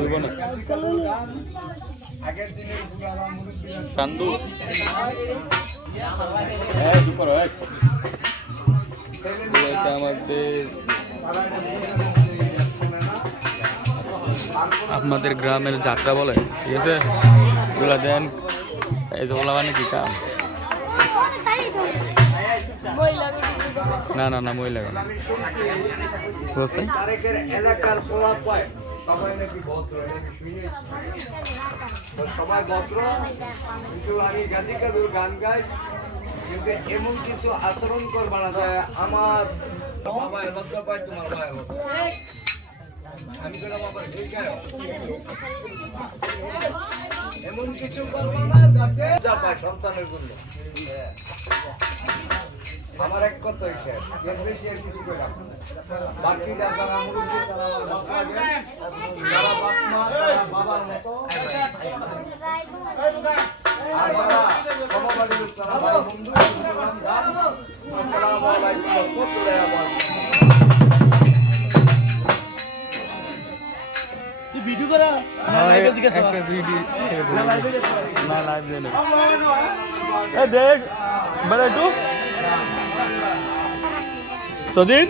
দিব না কান্দু আমাদের আপনাদের গ্রামের যাত্রা বলে ঠিক আছে ওগুলা দেন এই যে ওলা মানে কি কাম না না না মই লাগে না বুঝতে এলাকার পোলা পায় সবাই নাকি ভদ্র সবাই ভদ্র কিন্তু আমি গাজি কাজুর গান গাই কিন্তু এমন কিছু আচরণ করবা না যায় আমার বাবা লজ্জা পায় তোমার মায়ের আমি বললাম আবার এমন কিছু করবা না যাতে লজ্জা পায় সন্তানের জন্য আমার এক কথা কিছু করে বাকি যারা মুরব্বী তারা আমার বাপ লাগে যারা বাপ মা তারা বাবার মতো আর যারা সমবাড়ির তারা ভাই বন্ধু আসসালামু আলাইকুম ওয়া রাহমাতুল্লাহি ভিডিও করা লাইভে জিজ্ঞেস একটা ভিডিও না লাইভ দেন এ দেখ বড় টু তো দিন